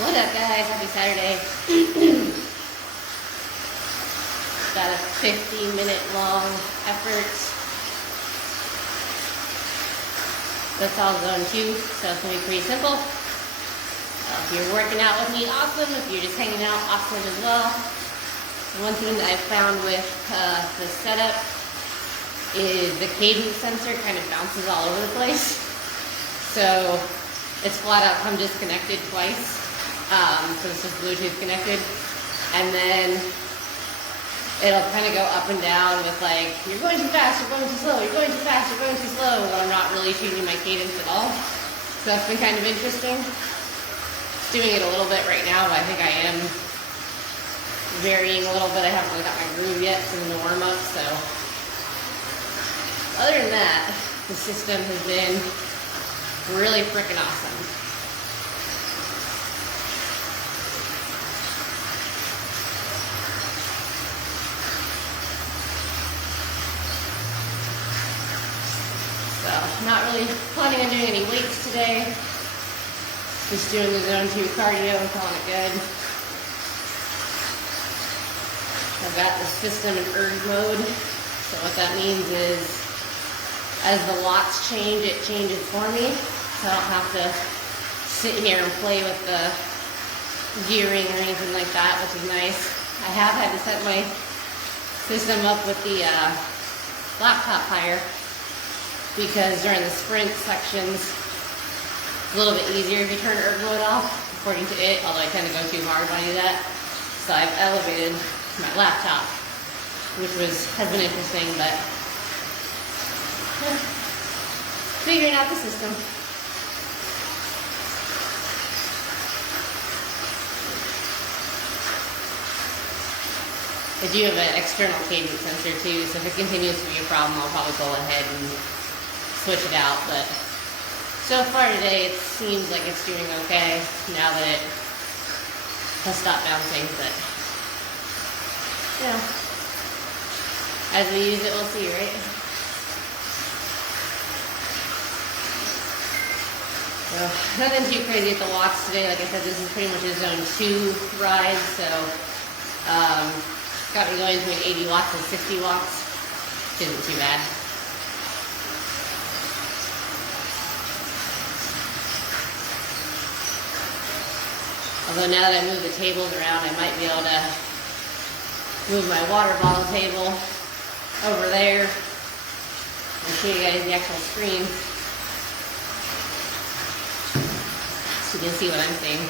What up, guys? Happy Saturday. Got a 50-minute long effort. That's all zone 2, so it's going to be pretty simple. If you're working out with me, awesome. If you're just hanging out, awesome as well. One thing that I found with the setup is the cadence sensor kind of bounces all over the place. So it's flat out come disconnected twice. So it's just Bluetooth connected. And then it'll kind of go up and down with like, you're going too fast, you're going too slow, you're going too fast, you're going too slow, when I'm not really changing my cadence at all. So that's been kind of interesting. Doing it a little bit right now, but I think I am varying a little bit. I haven't really got my groove yet from the warm-up, so. Other than that, the system has been really freaking awesome. So, not really planning on doing any weights today. Just doing the zone 2 cardio and calling it good. I've got the system in erg mode. So what that means is, as the watts change, it changes for me. So I don't have to sit here and play with the gearing or anything like that, which is nice. I have had to set my system up with the laptop higher because during the sprint sections, it's a little bit easier if you turn erg mode off, according to it, although I tend to go too hard when I do that. So I've elevated my laptop, which has been interesting, but figuring out the system. I do have an external cadence sensor too, so if it continues to be a problem, I'll probably go ahead and switch it out. But so far today, it seems like it's doing okay now that it has stopped bouncing. But you know, as we use it, we'll see, right? So, nothing too crazy at the watts today. Like I said, this is pretty much a zone 2 ride, so got me going between 80 watts and 60 watts, which isn't too bad. Although now that I move the tables around, I might be able to move my water bottle table over there and show you guys the actual screen so you can see what I'm seeing.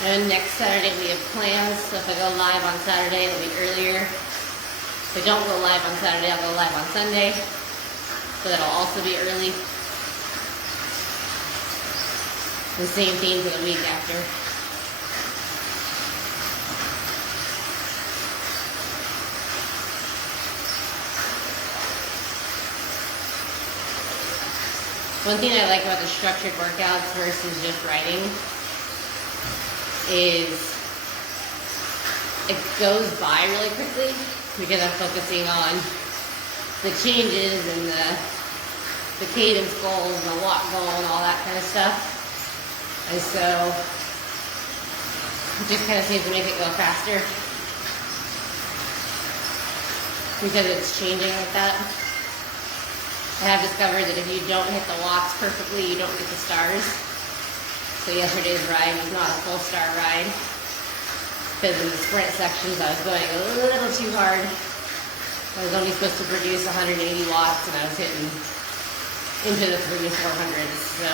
And next Saturday we have plans, so if I go live on Saturday, it'll be earlier. If I don't go live on Saturday, I'll go live on Sunday, so that'll also be early. The same theme for the week after. One thing I like about the structured workouts versus just writing is it goes by really quickly because I'm focusing on the changes and the cadence goals and the walk goal and all that kind of stuff. And so it just kind of seems to make it go faster because it's changing like that. I have discovered that if you don't hit the walks perfectly, you don't get the stars. So yesterday's ride was not a full star ride because in the sprint sections I was going a little too hard. I was only supposed to produce 180 watts and I was hitting into the 300 to 400s. So.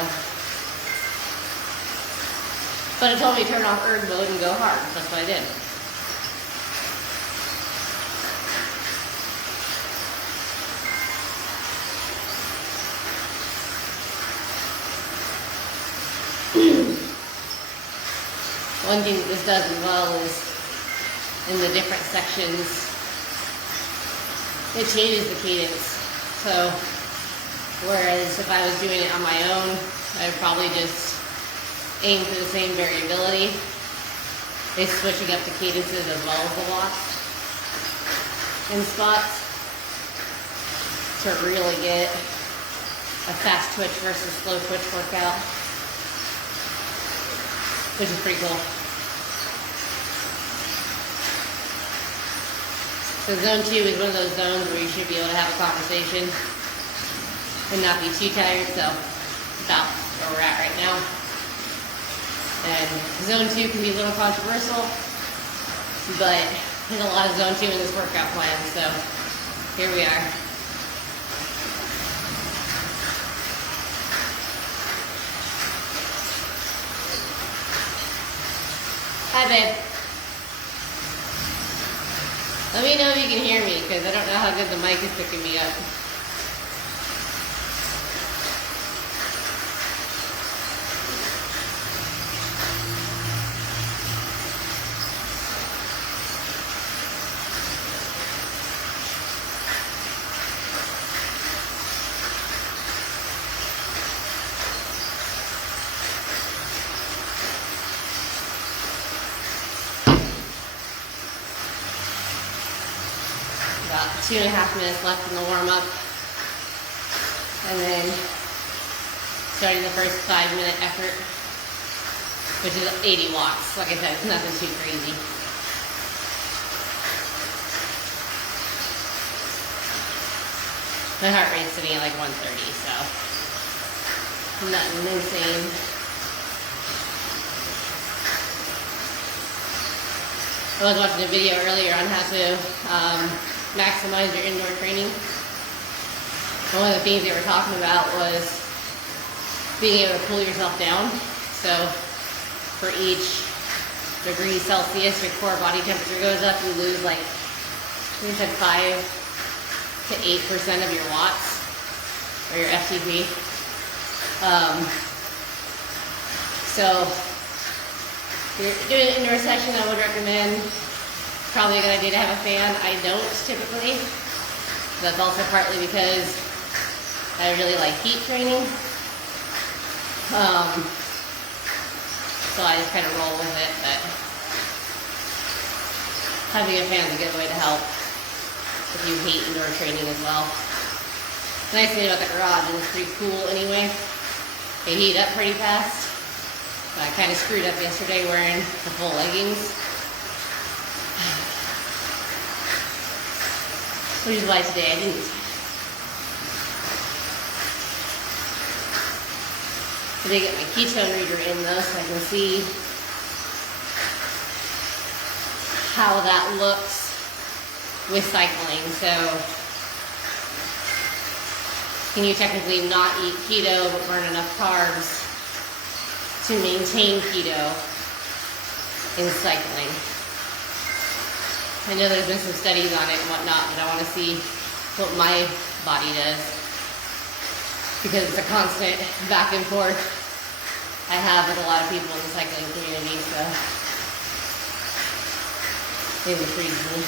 But it told me to turn off erg mode and go hard. That's what I did. One thing that this does as well is in the different sections, it changes the cadence. So whereas if I was doing it on my own, I would probably just aim for the same variability. It's switching up the cadences as well as the watts and spots to really get a fast twitch versus slow twitch workout, which is pretty cool. So zone 2 is one of those zones where you should be able to have a conversation and not be too tired, so about where we're at right now. And zone 2 can be a little controversial, but there's a lot of zone 2 in this workout plan, so here we are. Hi, babe. Let me know if you can hear me, because I don't know how good the mic is picking me up. About 2.5 minutes left in the warm-up, and then starting the first 5-minute effort, which is 80 watts. Like I said, it's nothing too crazy. My heart rate's sitting at like 130, so nothing insane. I was watching a video earlier on how to maximize your indoor training. And one of the things they were talking about was being able to cool yourself down. So for each degree Celsius, your core body temperature goes up, you lose like, I think I said 5 to 8% of your watts, or your FTP. So if you're doing an indoor session, I would recommend, probably a good idea to have a fan. I don't typically. That's also partly because I really like heat training. So I just kind of roll with it, but having a fan is a good way to help if you hate indoor training as well. The nice thing about the garage is it's pretty cool anyway. They heat up pretty fast. But I kind of screwed up yesterday wearing the full leggings. Which is why today I didn't. I did get my ketone reader in though, so I can see how that looks with cycling. So, can you technically not eat keto but burn enough carbs to maintain keto in cycling? I know there's been some studies on it and whatnot, but I want to see what my body does, because it's a constant back and forth I have with a lot of people in the cycling community, so it intrigues me.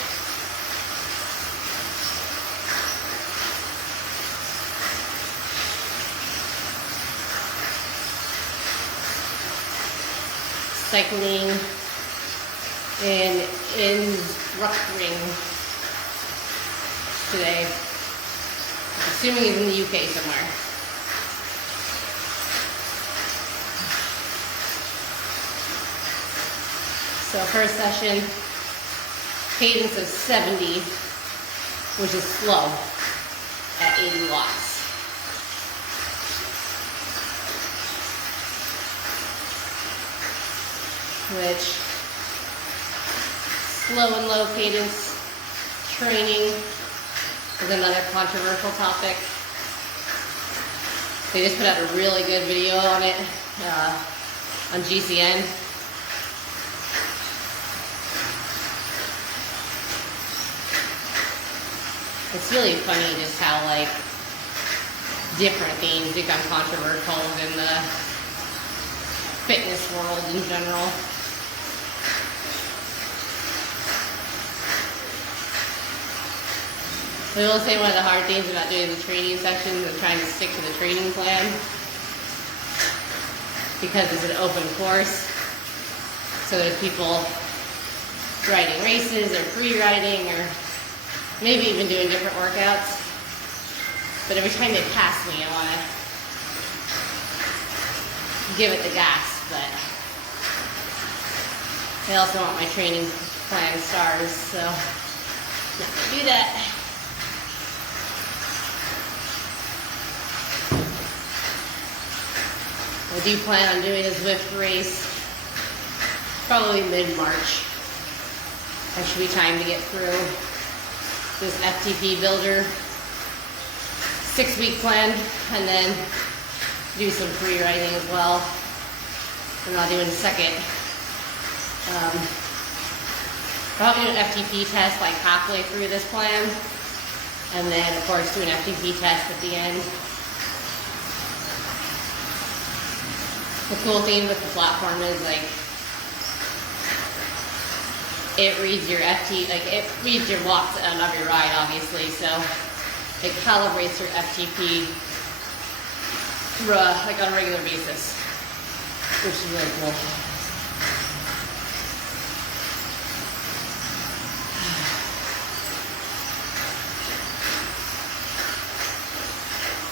Cycling in 𝐿𝐫𝐿𝐿 today. I'm assuming he's in the UK somewhere. So first session, cadence of 70, which is slow at 80 watts. Which slow and low cadence training is another controversial topic. They just put out a really good video on it on GCN. It's really funny just how like different things become controversial in the fitness world in general. I will say one of the hard things about doing the training sessions is trying to stick to the training plan, because it's an open course. So there's people riding races or free riding or maybe even doing different workouts. But every time they pass me, I want to give it the gas, but I also want my training plan stars, so I'm not going to do that. I do plan on doing a Zwift race probably mid-March. I should be time to get through this FTP Builder 6-week plan and then do some free riding as well. And I'll do a second. Probably do an FTP test like halfway through this plan, and then of course do an FTP test at the end. The cool thing with the platform is like it reads your it reads your watts of your ride, obviously, so it calibrates your FTP like on a regular basis, which is really cool.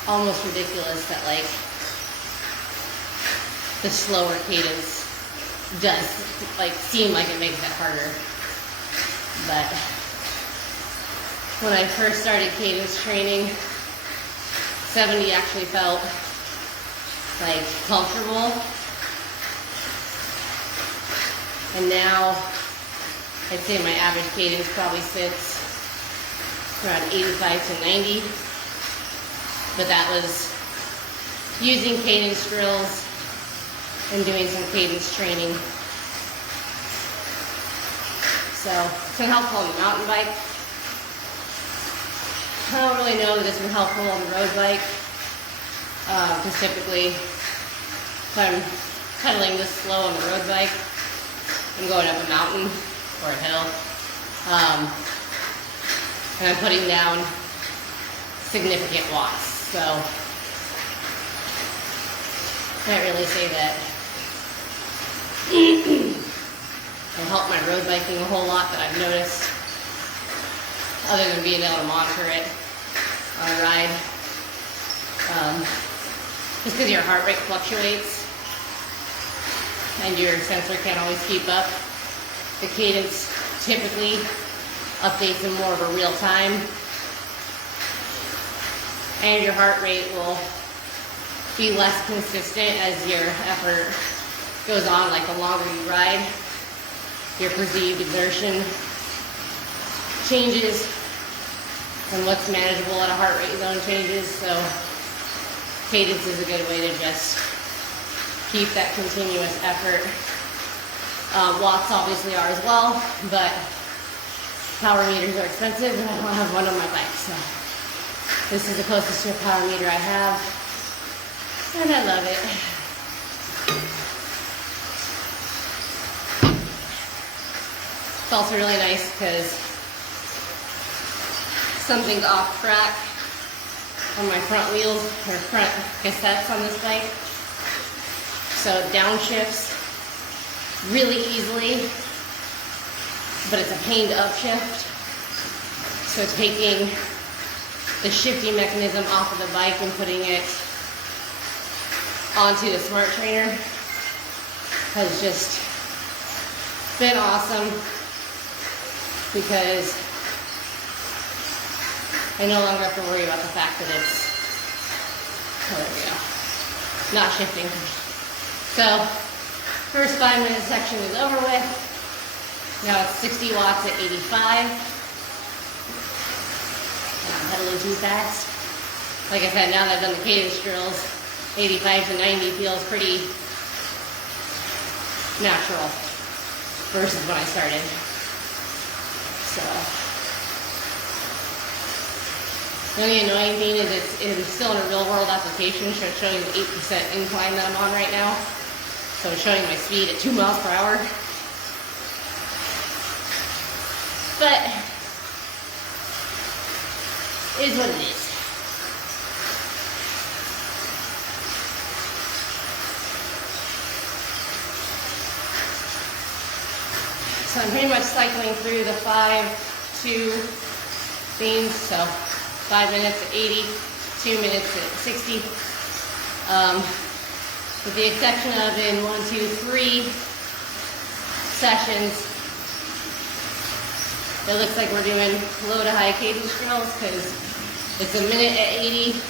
Almost ridiculous that like the slower cadence does like seem like it makes it harder, but when I first started cadence training, 70 actually felt like comfortable, and now I'd say my average cadence probably sits around 85 to 90, but that was using cadence drills and doing some cadence training. So it's been helpful on the mountain bike. I don't really know that it's been helpful on the road bike, because typically if I'm pedaling this slow on the road bike, I'm going up a mountain or a hill, and I'm putting down significant watts. So can't really say that it'll help my road biking a whole lot that I've noticed, other than being able to monitor it on a ride. Just because your heart rate fluctuates and your sensor can't always keep up. The cadence typically updates in more of a real time, and your heart rate will be less consistent as your effort goes on. Like the longer you ride, your perceived exertion changes, and what's manageable at a heart rate zone changes. So cadence is a good way to just keep that continuous effort. Watts obviously are as well, but power meters are expensive and I don't have one on my bike, so this is the closest to a power meter I have, and I love it. It's also really nice because something's off track on my front wheels, or front cassettes on this bike. So it downshifts really easily, but it's a pain to upshift. So taking the shifting mechanism off of the bike and putting it onto the Smart Trainer has just been awesome, because I no longer have to worry about the fact that it's, oh, there we go, not shifting. So, first 5-minute section is over with. Now it's 60 watts at 85. And I'm pedaling too fast. Like I said, now that I've done the cadence drills, 85 to 90 feels pretty natural versus when I started. So, the only annoying thing is it's still in a real world application, so it's showing the 8% incline that I'm on right now. So it's showing my speed at 2 miles per hour. But is what it is. So I'm pretty much cycling through the 5-2 themes. So 5 minutes at 80, 2 minutes at 60. With the exception of in 1, 2, 3 sessions, it looks like we're doing low to high cadence drills because it's a minute at 80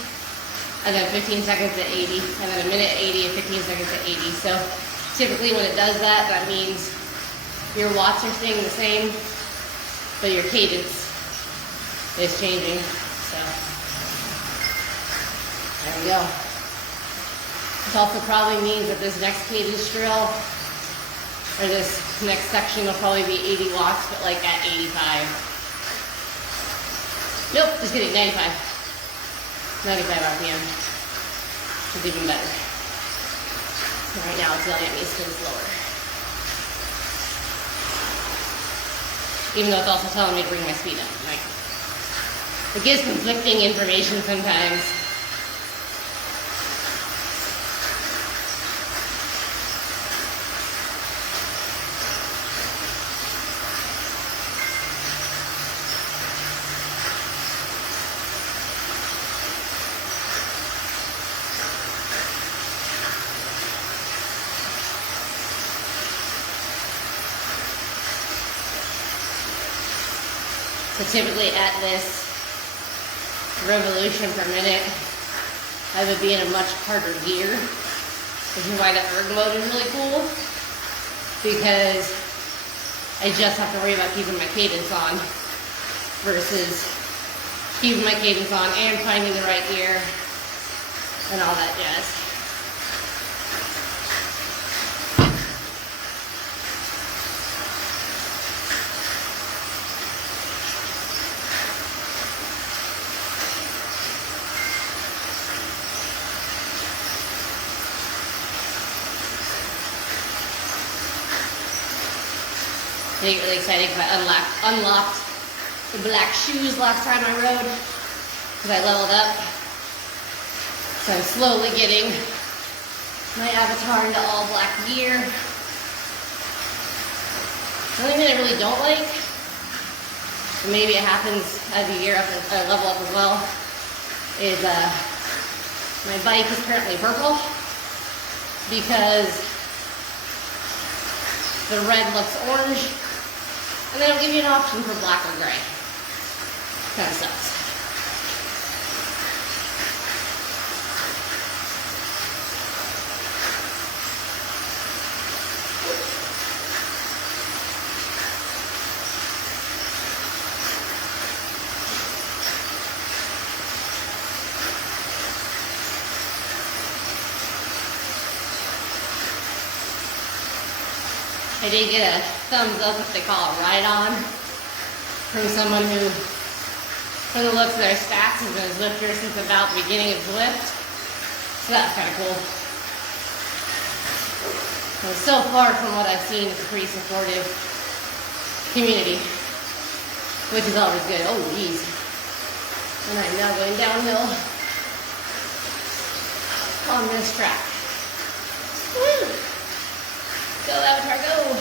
and then 15 seconds at 80 and then a minute at 80 and 15 seconds at 80. So typically when it does that, that means your watts are staying the same, but your cadence is changing. So there we go. This also probably means that this next cadence drill, or this next section will probably be 80 watts, but like at 85. Nope, just kidding, 95. 95 RPM. It's even better. Right now it's yelling at me because it's lower. Even though it's also telling me to bring my speed up. Like, it gives conflicting information sometimes. So typically at this revolution per minute, I would be in a much harder gear, which is why the erg mode is really cool, because I just have to worry about keeping my cadence on versus keeping my cadence on and finding the right gear and all that jazz. I get really excited because I unlocked the black shoes last time I rode because I leveled up. So I'm slowly getting my avatar into all black gear. The only thing I really don't like, and maybe it happens as you gear up and level up as well, is my bike is currently purple because the red looks orange. And they don't give you an option for black or gray. Kind of sucks. I did get a thumbs up, what they call a ride on, from someone who, from the looks of their stats, has been a Zwifter since about the beginning of Zwift. So that's kind of cool. So far from what I've seen, it's a pretty supportive community, which is always good. Oh, geez. And I'm now going downhill on this track. Woo! Go, Avatar, go!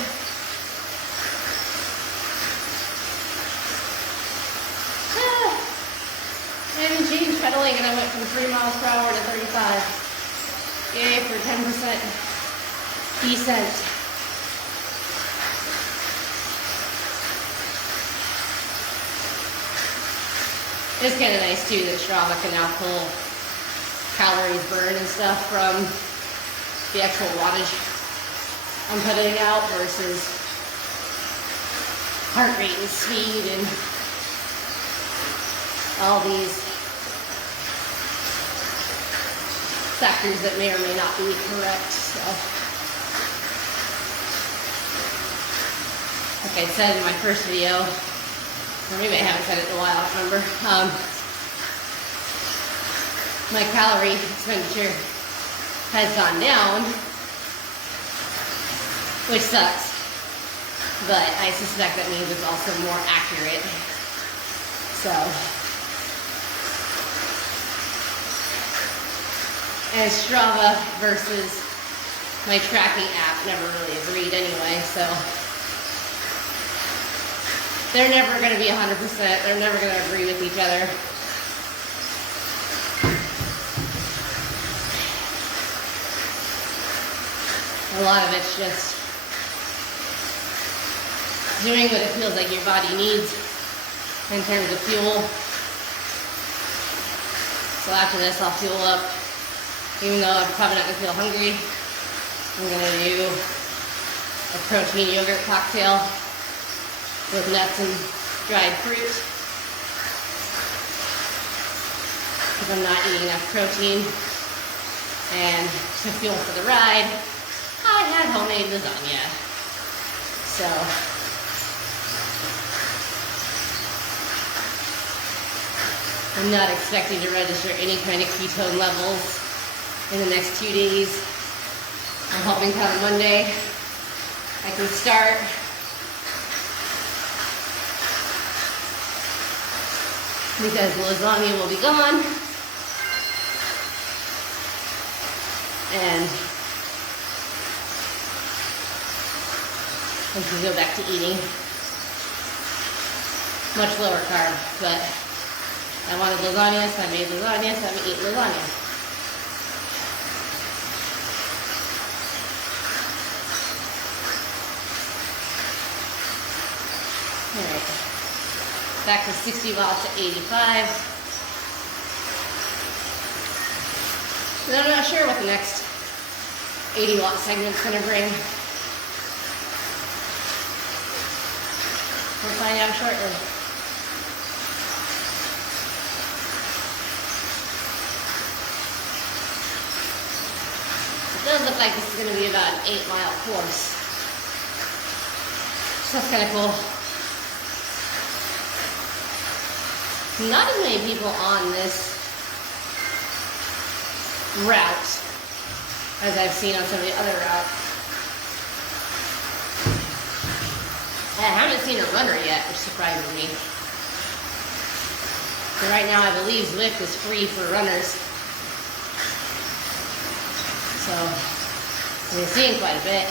I didn't change pedaling and I went from 3 miles per hour to 35. Yay for 10% descent. It's kind of nice too that Strava can now pull calories burned and stuff from the actual wattage I'm putting out versus heart rate and speed and all these factors that may or may not be correct. So, like I said in my first video, or maybe I haven't said it in a while, I don't remember. My calorie expenditure has gone down, which sucks, but I suspect that means it's also more accurate. So And Strava versus my tracking app never really agreed anyway, so they're never going to be 100%. They're never going to agree with each other. A lot of it's just doing what it feels like your body needs in terms of fuel. So after this, I'll fuel up. Even though I'm probably not going to feel hungry, I'm going to do a protein yogurt cocktail with nuts and dried fruit. Because I'm not eating enough protein. And to fuel for the ride, I had homemade lasagna. So, I'm not expecting to register any kind of ketone levels in the next 2 days. I'm hoping come Monday I can start. Because the lasagna will be gone. And I can go back to eating much lower carb. But I wanted lasagna, so I made lasagna, so I'm eating lasagna. Alright, back to 60 watts to 85. And I'm not sure what the next 80 watt segment's going to bring. We'll find out shortly. It does look like this is going to be about an 8-mile course. So that's kind of cool. Not as many people on this route as I've seen on some of the other routes. I haven't seen a runner yet, which surprises me. So right now I believe Zwift is free for runners. So I've been seeing quite a bit.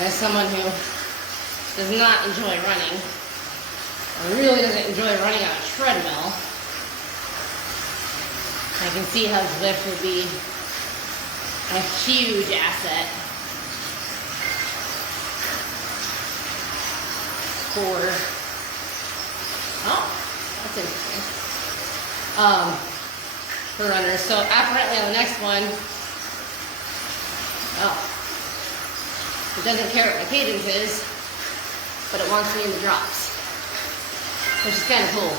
As someone who does not enjoy running, or really doesn't enjoy running on a treadmill, I can see how Zwift would be a huge asset for, that's interesting, for runners. So apparently on the next one, it doesn't care what my cadence is, but it wants me in the drops, which is kind of cool.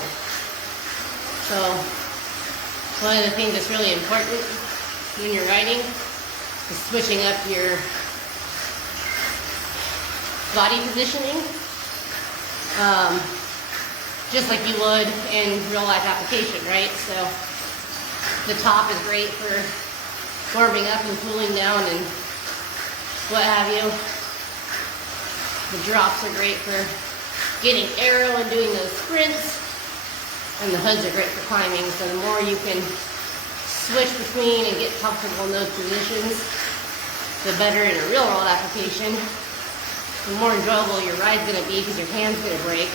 So one of the things that's really important when you're riding is switching up your body positioning, just like you would in real life application, right? So the top is great for warming up and cooling down and what have you. The drops are great for getting aero and doing those sprints. And the hoods are great for climbing. So the more you can switch between and get comfortable in those positions, the better in a real world application. The more enjoyable your ride's gonna be because your hand's gonna break.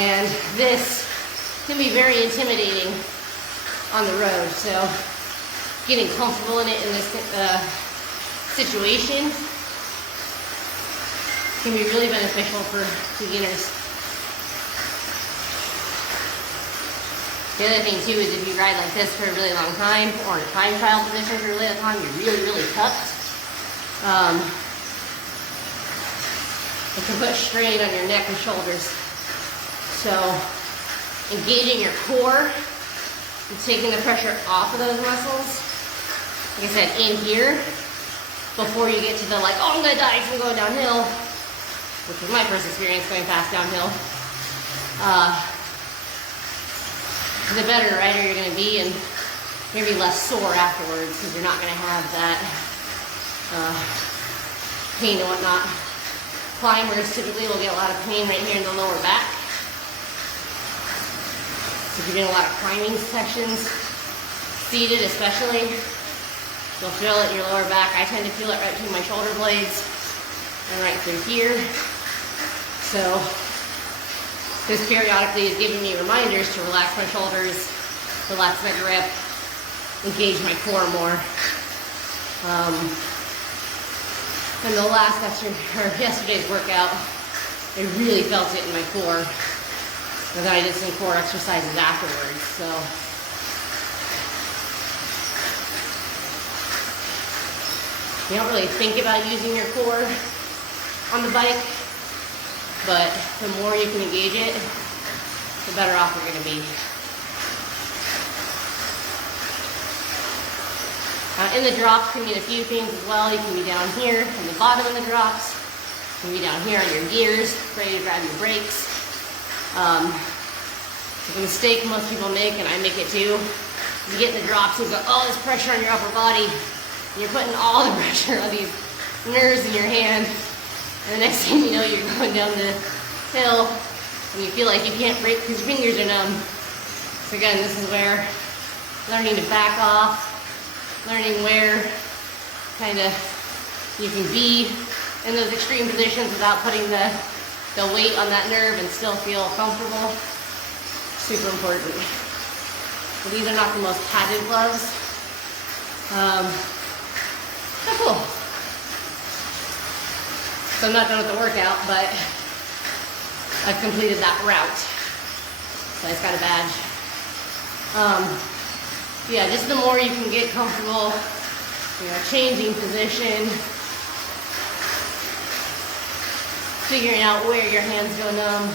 And this can be very intimidating on the road. So getting comfortable in it in this situation can be really beneficial for beginners. The other thing too is if you ride like this for a really long time, or in a time trial position for a really long time, you're really, really tucked. It can put strain on your neck and shoulders. So engaging your core and taking the pressure off of those muscles, like I said, in here, before you get to the like, oh, I'm gonna die from going downhill, which was my first experience going fast downhill, the better rider you're gonna be, and you're gonna be less sore afterwards because you're not gonna have that pain and whatnot. climbers typically will get a lot of pain right here in the lower back. So if you're doing a lot of climbing sections, seated especially, you'll feel it in your lower back. I tend to feel it right through my shoulder blades and right through here. So this periodically is giving me reminders to relax my shoulders, relax my grip, engage my core more. And the last yesterday's workout, I really felt it in my core. And then I did some core exercises afterwards. So you don't really think about using your core on the bike, but the more you can engage it, the better off you're going to be. In the drops can mean a few things as well. You can be down here on the bottom of the drops. You can be down here on your gears, ready to grab your brakes. The mistake most people make, and I make it too, is you get in the drops and go, oh, there's pressure on your upper body. And you're putting all the pressure on these nerves in your hand. And the next thing you know, you're going down the hill and you feel like you can't brake because your fingers are numb. So again, this is where learning to back off, learning where kind of you can be in those extreme positions without putting the weight on that nerve and still feel comfortable. Super important. So these are not the most padded gloves. Oh, cool. So I'm not done with the workout, but I've completed that route. So I just got a badge. Yeah, just the more you can get comfortable, you know, changing position, figuring out where your hands go numb,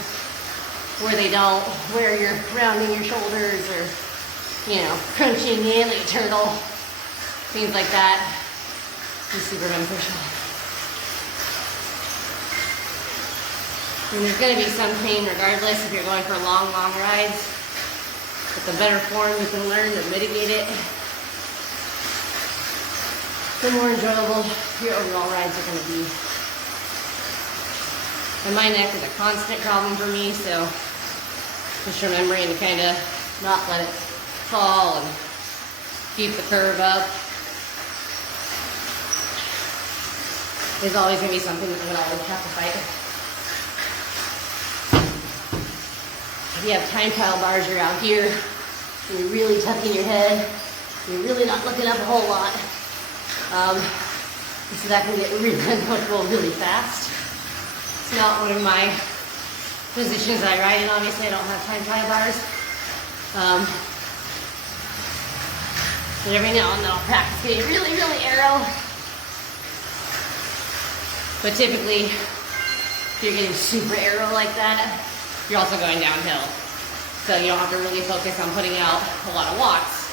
where they don't, where you're rounding your shoulders or, you know, crunching in like a turtle, things like that is super beneficial. And there's going to be some pain regardless if you're going for long rides. But the better form you can learn to mitigate it, the more enjoyable your overall rides are going to be. And my neck is a constant problem for me, so just remembering to kind of not let it fall and keep the curve up is always going to be something that I'm going to always have to fight. If you have time trial bars around here, and you're really tucking your head, you're really not looking up a whole lot, so that can get really uncomfortable really fast. It's not one of my positions that I ride in. Obviously, I don't have time trial bars. But every now and then I'll practice getting really aero. But typically, if you're getting super aero like that, you're also going downhill. So you don't have to really focus on putting out a lot of watts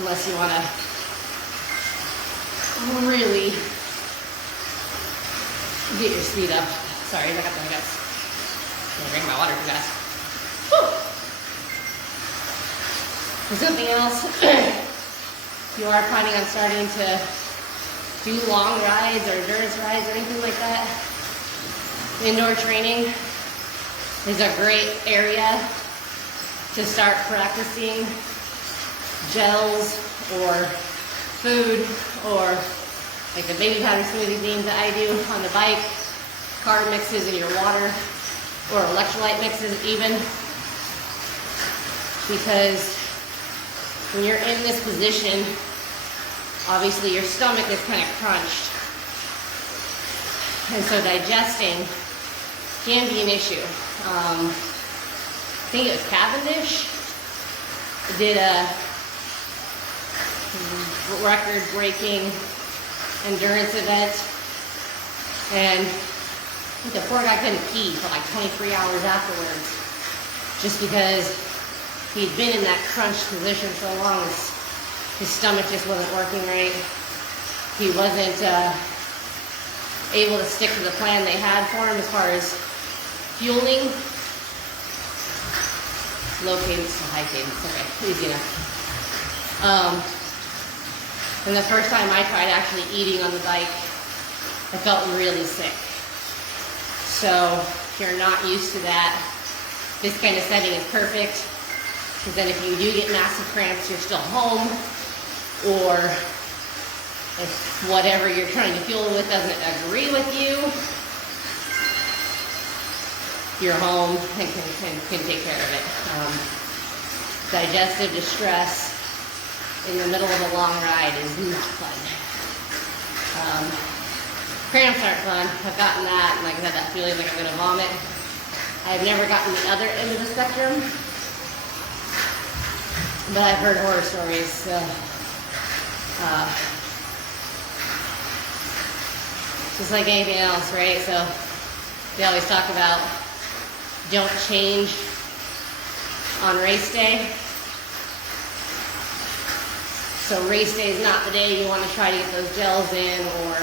unless you want to really get your speed up. Sorry, I got the hiccups. I'm gonna drink my water too fast. Whew. For something else, if you are planning on starting to do long rides or endurance rides or anything like that, indoor training is a great area to start practicing gels or food or like the baby powder smoothie things that I do on the bike, carb mixes in your water or electrolyte mixes even, because when you're in this position, obviously your stomach is kind of crunched, and so digesting can be an issue. I think it was Cavendish did a record-breaking endurance event, and I think the poor guy couldn't pee for like 23 hours afterwards, just because he'd been in that crunched position so long. His stomach just wasn't working right. He wasn't able to stick to the plan they had for him as far as fueling. Low cadence to high cadence, okay, easy enough. And the first time I tried actually eating on the bike, I felt really sick. So if you're not used to that, this kind of setting is perfect, because then if you do get massive cramps, you're still home, or if whatever you're trying to fuel with doesn't agree with you, you're home and can take care of it. Digestive distress in the middle of a long ride is not fun. Cramps aren't fun. I've gotten that, and like I had that feeling like I'm going to vomit. I've never gotten the other end of the spectrum, but I've heard horror stories. So, just like anything else, right? So they always talk about don't change on race day. So race day is not the day you want to try to get those gels in, or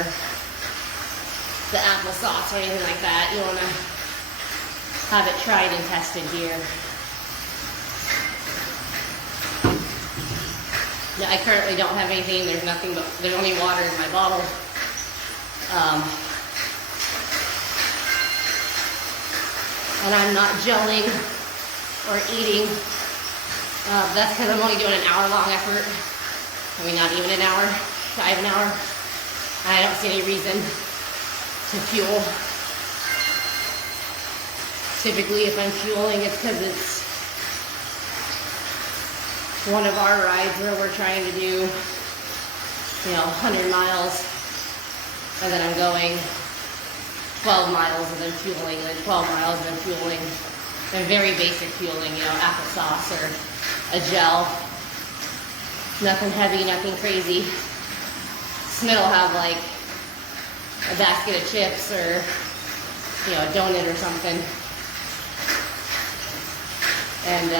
the applesauce or anything like that. You want to have it tried and tested here. Now, I currently don't have anything. There's nothing but, there's only water in my bottle. And I'm not gelling or eating. That's because I'm only doing an hour-long effort. I mean, not even an hour, 5 an hour. I don't see any reason to fuel. Typically, if I'm fueling, it's because it's one of our rides where we're trying to do, 100 miles, and then I'm going 12 miles and then fueling, and then 12 miles and then fueling. And very basic fueling, applesauce or a gel. Nothing heavy, nothing crazy. Smith will have like a basket of chips or, a donut or something. And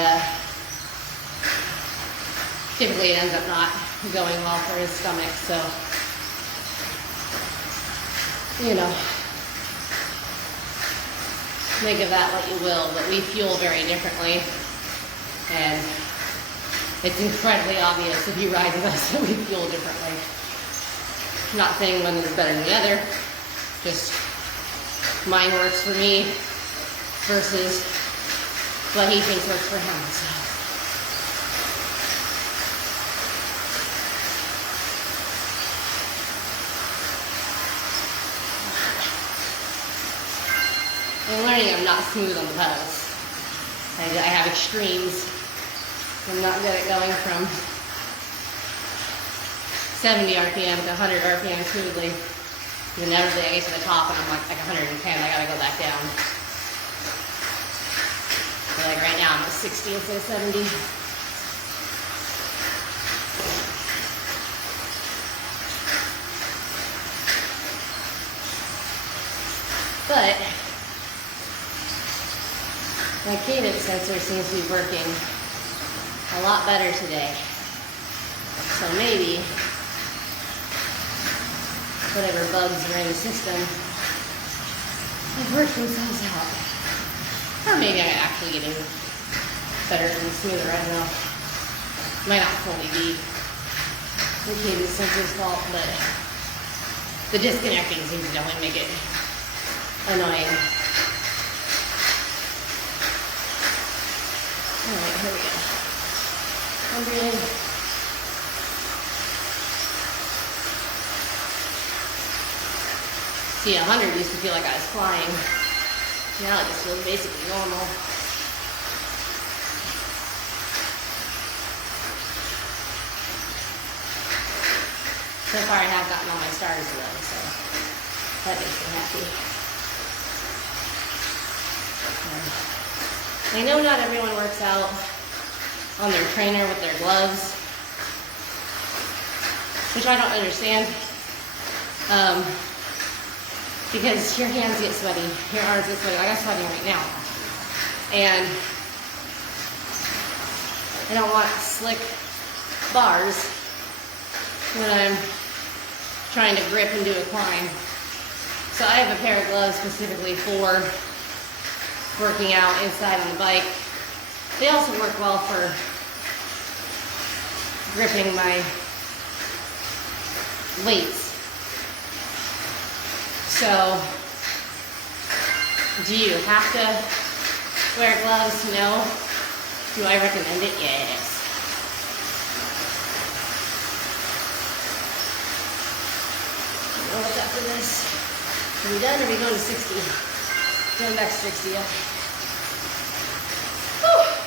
typically it ends up not going well for his stomach, so, make of that what you will, but we fuel very differently. And it's incredibly obvious if you ride with us that we fuel differently. I'm not saying one is better than the other, just mine works for me versus what he thinks works for him. So. I'm learning I'm not smooth on the pedals. I have extremes. I'm not good at going from 70 RPM to 100 RPM smoothly. Whenever they get to the top and I'm like 110, I gotta go back down. So like right now I'm at 60 instead of 70. But my cadence sensor seems to be working a lot better today. So maybe whatever bugs are in the system have worked themselves out. Or maybe I'm actually getting better and smoother, I don't know. Might not fully be the cadence sensor's fault, but the disconnecting seems to definitely make it annoying. Alright, here we go. 100. See, 100 used to feel like I was flying. Now it just feels basically normal. So far I have gotten all my stars though, so that makes me happy. I know not everyone works out on their trainer with their gloves, which I don't understand, because your hands get sweaty, your arms get sweaty. I got sweaty right now, and I don't want slick bars when I'm trying to grip and do a climb. So I have a pair of gloves specifically for working out inside on the bike. They also work well for gripping my weights. So Do you have to wear gloves? No. Do I recommend it? Yes. What's after this? Are we done or are we going to 60? Going back to 60, yeah. Whew.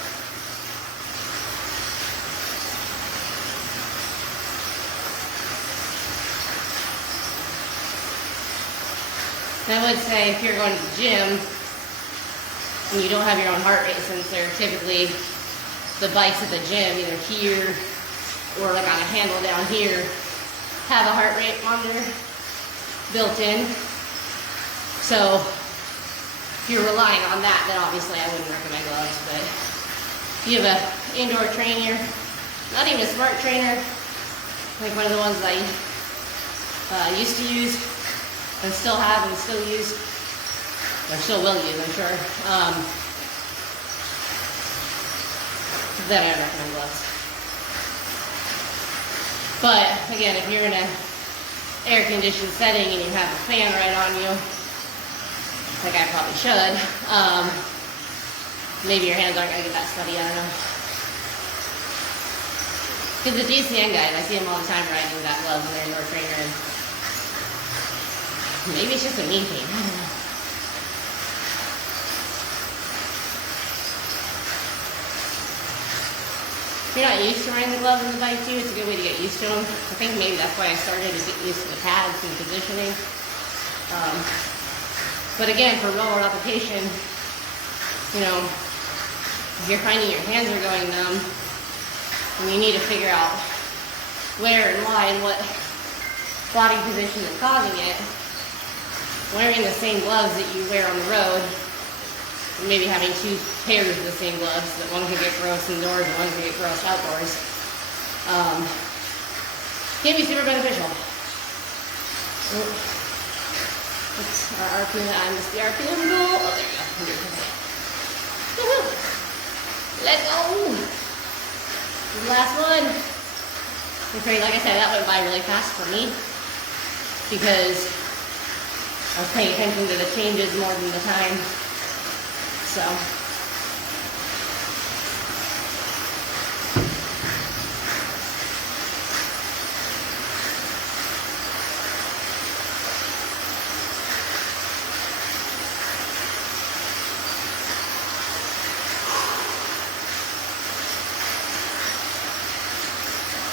I would say if you're going to the gym and you don't have your own heart rate sensor, typically the bikes at the gym, either here or like on a handle down here, have a heart rate monitor built in. So if you're relying on that, then obviously I wouldn't recommend gloves. But if you have an indoor trainer, not even a smart trainer, like one of the ones I used to use and still have and still use, or still will use, I'm sure, then I would recommend gloves. But again, if you're in an air-conditioned setting and you have a fan right on you, like I probably should, maybe your hands aren't going to get that sweaty, I don't know. Because the GCN guys, I see them all the time riding without gloves in their indoor trainer. Maybe it's just a me thing, I don't know. If you're not used to wearing the gloves on the bike too, it's a good way to get used to them. I think maybe that's why I started, to get used to the pads and positioning. But again, for real world application, you know, if you're finding your hands are going numb, and you need to figure out where and why and what body position is causing it, wearing the same gloves that you wear on the road, and maybe having two pairs of the same gloves, that one can get gross indoors and one can get gross outdoors, can be super beneficial. What's our RPM? I missed the RPM goal. Oh, there we go. Woohoo! Let's go! The last one. Okay, like I said, that went by really fast for me because I was paying attention to the changes more than the time. So.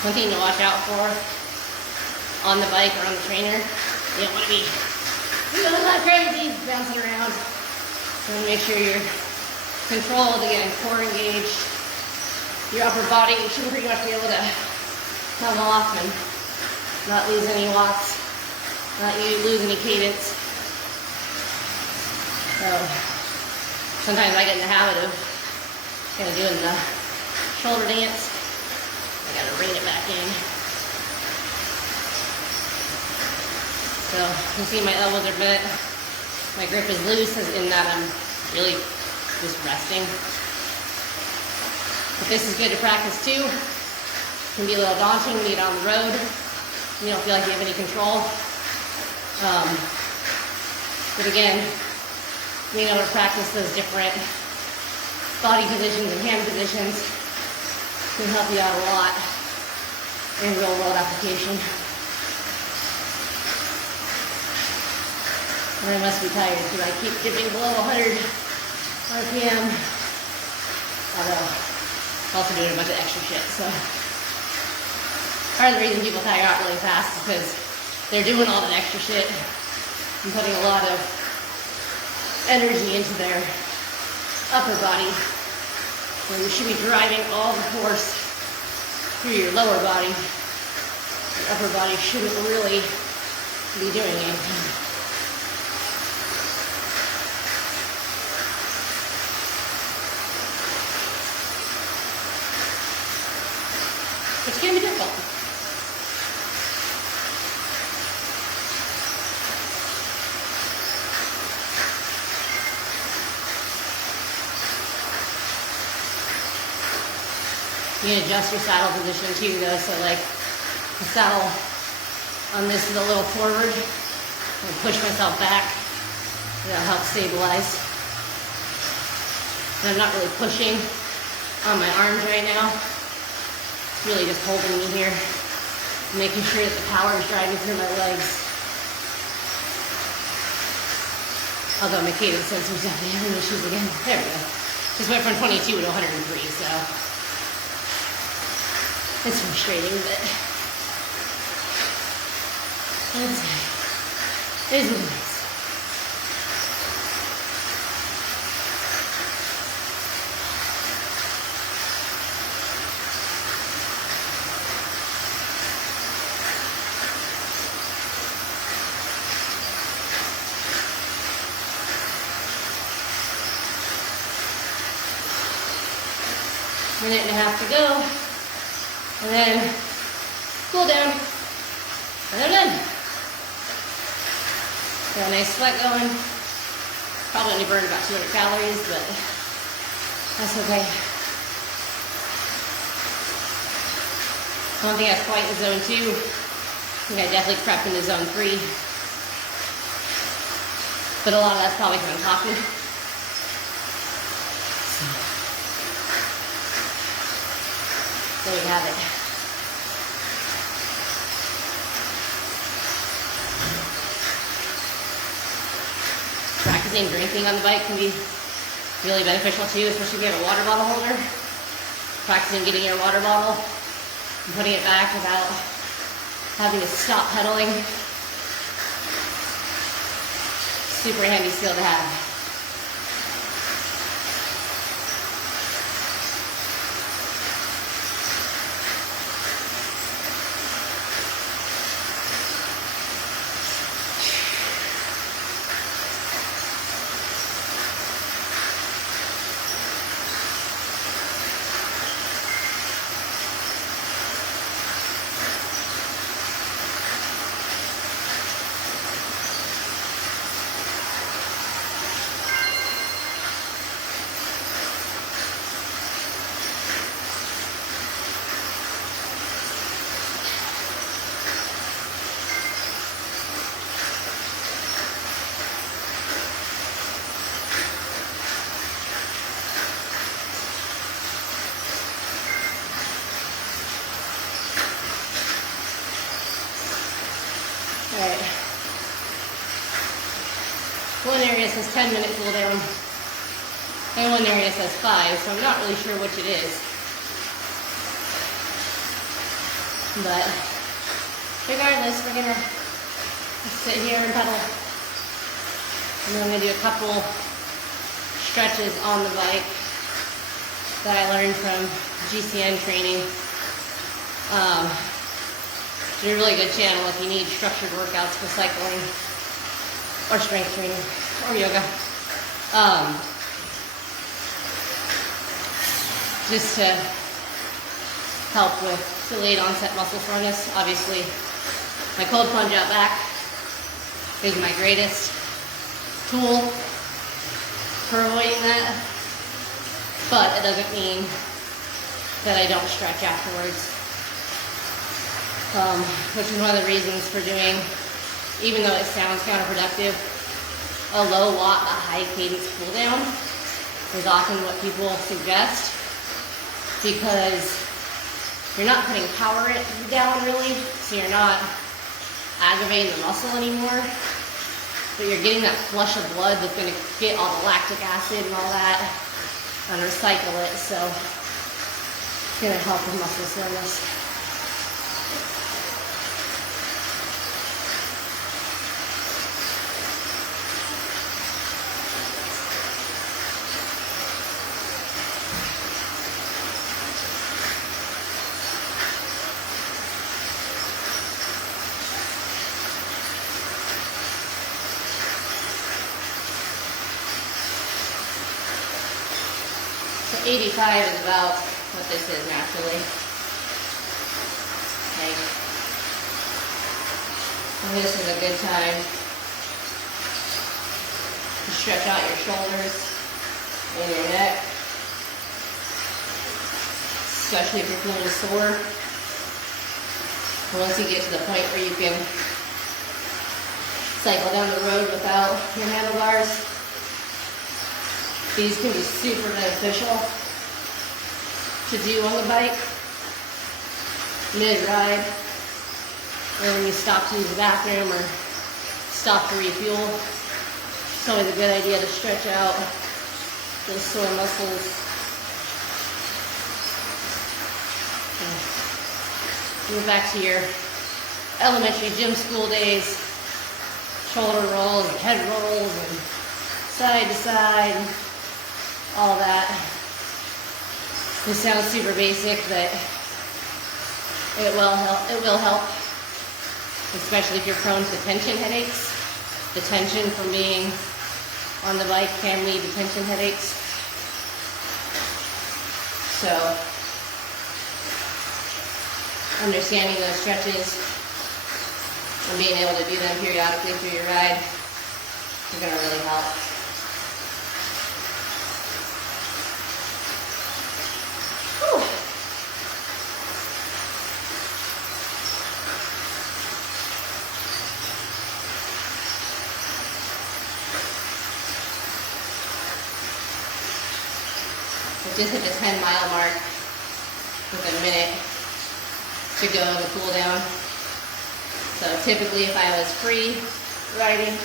One thing to watch out for on the bike or on the trainer, you don't want to be doing a lot crazy, bouncing around. You want to make sure you're controlled, again, core engaged. Your upper body, you should pretty much be able to level off and not lose any watts, not lose any cadence. So sometimes I get in the habit of kind of doing the shoulder dance. I gotta rein it back in. So you can see my elbows are bent. My grip is loose, as in that I'm really just resting. But this is good to practice too. It can be a little daunting when you get on the road. You don't feel like you have any control. But again, being able to practice those different body positions and hand positions can help you out a lot in real world application. And I must be tired because I keep dipping below 100 RPM. Although, also doing a bunch of extra shit, so. Part of the reason people tire out really fast is because they're doing all that extra shit and putting a lot of energy into their upper body, where you should be driving all the force through your lower body. Your upper body shouldn't really be doing anything. Which can be difficult. You can adjust your saddle position too though, so like the saddle on this is a little forward. I'll push myself back That'll help stabilize. And I'm not really pushing on my arms right now. It's really just holding me here, making sure that the power is driving through my legs. Although my cadence sensor's definitely having issues again. There we go. Just went from 22 to 103, so it's frustrating, but it's good. It is what it is. Minute and a half to go, and then cool down, and they're done. Got a nice sweat going. Probably only burned about 200 calories, but that's okay. I don't think I was quite in zone 2. I think I definitely crept into zone 3. But a lot of that's probably because I'm talking. There we have it. Practicing drinking on the bike can be really beneficial too, especially if you have a water bottle holder. Practicing getting your water bottle and putting it back without having to stop pedaling. Super handy skill to have. Alright. One area says 10-minute cool down, and one area says 5, so I'm not really sure which it is. But regardless, we're gonna sit here and pedal. And then I'm gonna do a couple stretches on the bike that I learned from GCN training. It's a really good channel if you need structured workouts for cycling or strength training or yoga. Just to help with delayed onset muscle soreness. Obviously, my cold plunge out back is my greatest tool for avoiding that, but it doesn't mean that I don't stretch afterwards. Which is one of the reasons for doing, even though it sounds counterproductive, a low watt, a high cadence cool down is often what people suggest, because you're not putting power down really, so you're not aggravating the muscle anymore, but you're getting that flush of blood that's going to get all the lactic acid and all that and recycle it, so it's going to help with muscle soreness. So 85 is about what this is naturally. Okay. And this is a good time to stretch out your shoulders and your neck, especially if you're feeling sore. Once you get to the point where you can cycle down the road without your handlebars. These can be super beneficial to do on the bike, mid-ride, or when you stop to use the bathroom or stop to refuel. It's always a good idea to stretch out those sore muscles. Move back to your elementary gym school days. Shoulder rolls, and head rolls, and side to side, all that. This sounds super basic, but it will help, especially if you're prone to tension headaches. The tension from being on the bike can lead to tension headaches. So, understanding those stretches and being able to do them periodically through your ride is going to really help. Whew. I just hit the 10-mile mark with a minute to go in the cool down. So typically if I was free riding,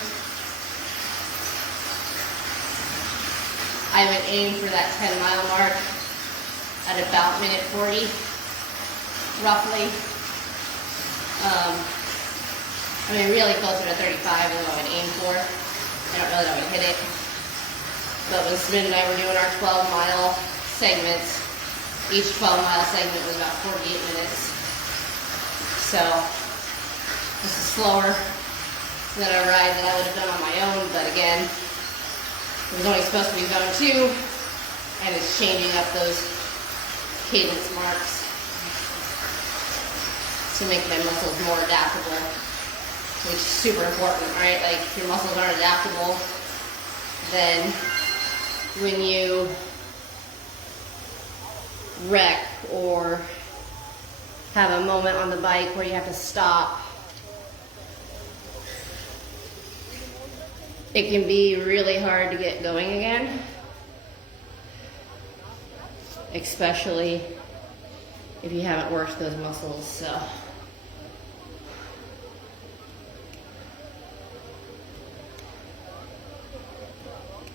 I would aim for that 10-mile mark at about minute 40, roughly. I mean, really closer to 35 is what I would aim for. I don't really know how to hit it. But when Smith and I were doing our 12-mile segments, each 12-mile segment was about 48 minutes. So this is slower than a ride that I would have done on my own, but again, it was only supposed to be zone 2, and it's changing up those cadence marks to make my muscles more adaptable, which is super important, right? Like, if your muscles aren't adaptable, then when you wreck or have a moment on the bike where you have to stop, it can be really hard to get going again, especially if you haven't worked those muscles. So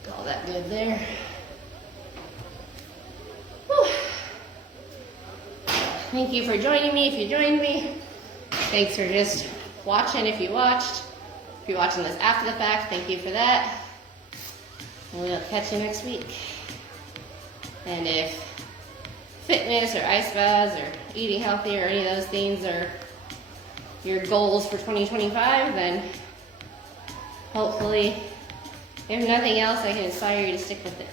call that good there. Whew. Thank you for joining me if you joined me. Thanks for just watching if you watched. If you're watching this after the fact, thank you for that. And we'll catch you next week. And if fitness or ice baths or eating healthy or any of those things are your goals for 2025, then hopefully, if nothing else, I can inspire you to stick with it.